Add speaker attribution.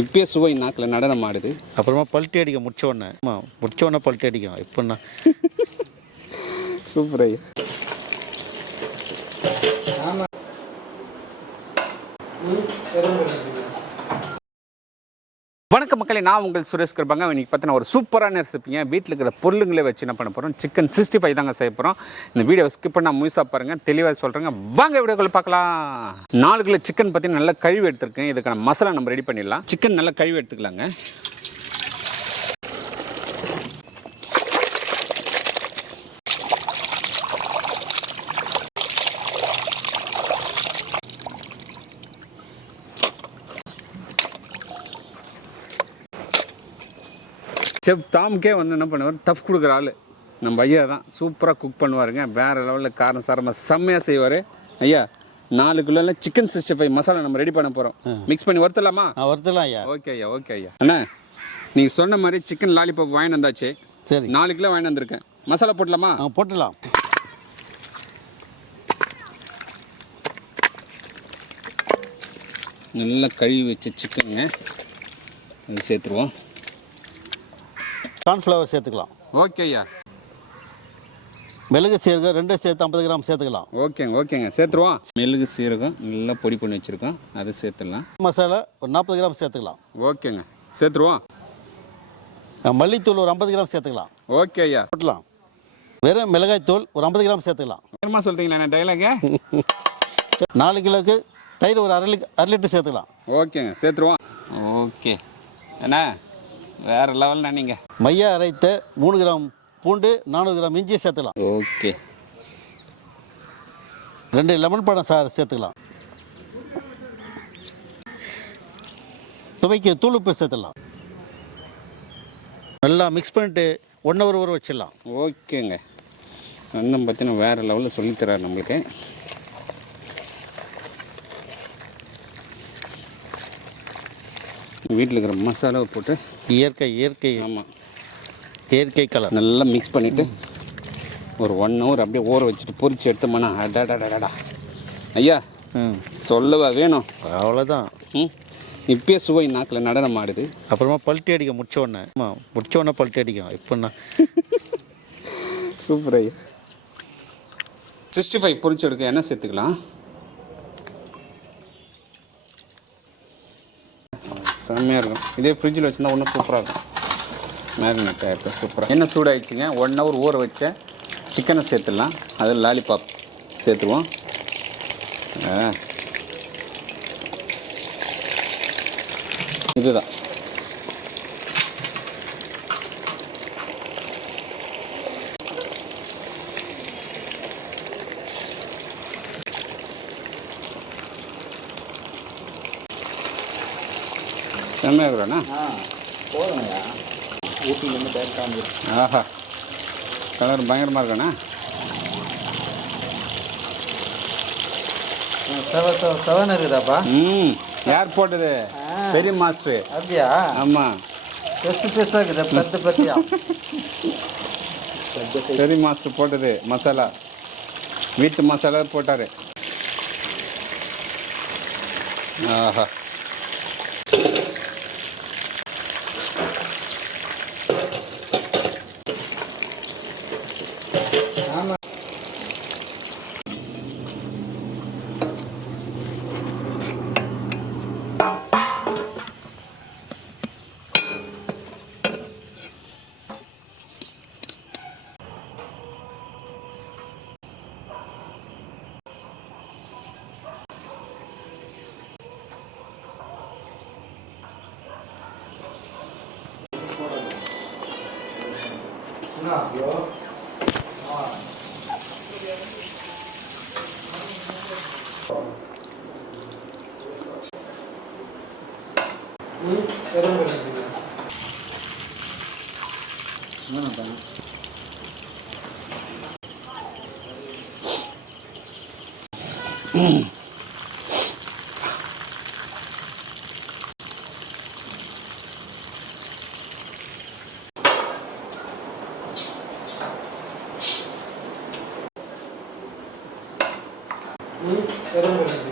Speaker 1: இப்பயே சுவை நாக்கில் நடனம் ஆடுது.
Speaker 2: அப்புறமா பல்ட்டி அடிக்க முடிச்ச உடனே ஆமாம் முடிச்ச உடனே பல்ட்டி அடிக்கும். இப்போன்னா
Speaker 1: சூப்பர் ஐயா. வணக்கம் மக்களே நான் உங்கள் சுரேஷ் கிருபாங்க. இன்னைக்கு பார்த்தீங்கன்னா ஒரு சூப்பரான ரெசிபிங்க வீட்டில் இருக்கிற பொருளுங்களே வச்சு என்ன பண்ண போகிறோம் சிக்கன் சிக்ஸ்டி ஃபைவ் தாங்க செய்ய போகிறோம் இந்த வீடியோ ஸ்கிப் பண்ணால் முழுசாக பாருங்கள் தெளிவாக சொல்கிறேங்க வாங்க வீடியோக்குள்ள பார்க்கலாம். நாலு கிலோ சிக்கன் பார்த்தீங்கன்னா நல்லா கழுவி எடுத்துருக்கேன். இதுக்கான மசாலா நம்ம ரெடி பண்ணிடலாம். சிக்கன் நல்லா கழுவி எடுத்துக்கலாங்க. செஃப் தாமுக்கே வந்து என்ன பண்ணுவார்? டஃப் கொடுக்குற ஆள். நம்ம ஐயா தான். சூப்பராக குக் பண்ணுவாருங்க. வேறு லெவலில் காரம் சாரமாக செம்மையாக செய்வார். ஐயா நாலு கிலோவில் சிக்கன் சிக்ஸ்டி ஃபைவ் மசாலா நம்ம ரெடி பண்ண போகிறோம் மிக்ஸ் பண்ணி வறுத்தலாமா
Speaker 2: நான் வருத்தலாம் ஐயா.
Speaker 1: ஓகே ஐயா ஓகே ஐயா. அண்ணா நீங்கள் சொன்ன மாதிரி சிக்கன் லாலிபாப் வாங்கிட்டு வந்தாச்சு.
Speaker 2: சரி.
Speaker 1: நாலு கிலோ வாங்கிட்டு வந்திருக்கேன். மசாலா போட்டலாமா
Speaker 2: ஆ போட்டுடலாம்.
Speaker 1: நல்லா கழுவி வச்ச சிக்கனுங்க. சேர்த்துருவோம்.
Speaker 2: கார்ன்ஃப்ளவர் சேர்த்துக்கலாம்.
Speaker 1: ஓகே ஐயா
Speaker 2: மிளகு சீரகம் ரெண்டும் சேர்த்து ஐம்பது கிராம் சேர்த்துக்கலாம்.
Speaker 1: ஓகேங்க ஓகேங்க சேர்த்துருவோம். மெழுகு சீரகம் நல்லா பொடி பண்ணி வச்சுருக்கோம். அதை சேர்த்துடலாம்.
Speaker 2: மசாலா ஒரு நாற்பது கிராம் சேர்த்துக்கலாம்.
Speaker 1: ஓகேங்க சேர்த்துருவோம்.
Speaker 2: மல்லித்தூள் ஒரு ஐம்பது கிராம் சேர்த்துக்கலாம்.
Speaker 1: ஓகே ஐயா
Speaker 2: போட்டலாம் வெறும் மிளகாய் தூள் ஒரு ஐம்பது கிராம் சேர்த்துக்கலாம்.
Speaker 1: வேணுமா சொல்கிறீங்களா டைலாக
Speaker 2: சரி, நாலு கிலோவுக்கு தயிர் ஒரு அரை அரை லிட்டர் சேர்த்துக்கலாம்.
Speaker 1: ஓகேங்க சேர்த்துருவோம். ஓகே என்ன? வேறு லெவல்ண்ணா நீங்கள்
Speaker 2: மையா அரைத்த மூணு கிராம் பூண்டு நானூறு கிராம் இஞ்சி சேர்த்துக்கலாம்.
Speaker 1: ஓகே.
Speaker 2: ரெண்டு லெமன் பழம் சாறு சேர்த்துக்கலாம். துவைக்க தூள் உப்பு சேர்த்துடலாம் நல்லா மிக்ஸ் பண்ணிட்டு ஒன் ஹவர் ஊற வச்சிடலாம்.
Speaker 1: ஓகேங்க. அண்ணன் பார்த்தீங்கன்னா வேறு லெவலில் சொல்லித்தரார் நம்மளுக்கு. வீட்டில் இருக்கிற மசாலாவை போட்டு
Speaker 2: இயற்கை இயற்கை.
Speaker 1: ஆமாம்
Speaker 2: இயற்கை கலர்.
Speaker 1: நல்லா மிக்ஸ் பண்ணிவிட்டு ஒரு ஒன் ஹவர் அப்படியே ஊற வச்சுட்டு பொரிச்சு எடுத்தோம்னா அடாடாடாடா ஐயா
Speaker 2: ம்.
Speaker 1: சொல்லவா வேணும்?
Speaker 2: அவ்வளோதான்
Speaker 1: ம். இப்பயே சுவை நாக்கில் நடனம் ஆடுது.
Speaker 2: அப்புறமா பல்ட்டி அடிக்க முடிச்ச உடனே. ஆமாம் முடிச்ச உடனே பல்ட்டி அடிக்கும். இப்போன்னா
Speaker 1: சூப்பர் ஐயா. சிக்ஸ்டி ஃபைவ் பொரிச்சு எடுக்க என்ன சேர்த்துக்கலாம்? செம்மையாக இருக்கும். இதே ஃப்ரிட்ஜில் வச்சுருந்தா இன்னும் சூப்பராக இருக்கும். மேரினேட் ஆகிருக்கு சூப்பராக என்ன சூடாகிடுச்சிங்க ஒன் ஹவர் ஊற வச்ச சிக்கனை சேர்த்துடலாம். அது லாலிபாப் சேர்த்துருவோம். ஆ. இதுதான். செம்மையாக இருக்கிறாண்ணா ஆஹா. கலர் பயங்கரமாக இருக்காண்ணா
Speaker 2: செவன் இருக்குதாப்பா?
Speaker 1: ம் யார் போட்டது? பெரிய மாஸ்டரு.
Speaker 2: அப்படியா?
Speaker 1: ஆமாம்
Speaker 2: பெருசு பெருசாக இருக்குது பத்து பத்தியா?
Speaker 1: பெரிய மாஸ்டர் போட்டது மசாலா. வீட்டு மசாலா போட்டார். ஆஹா. Nah, bro. Bu yarım bölüm.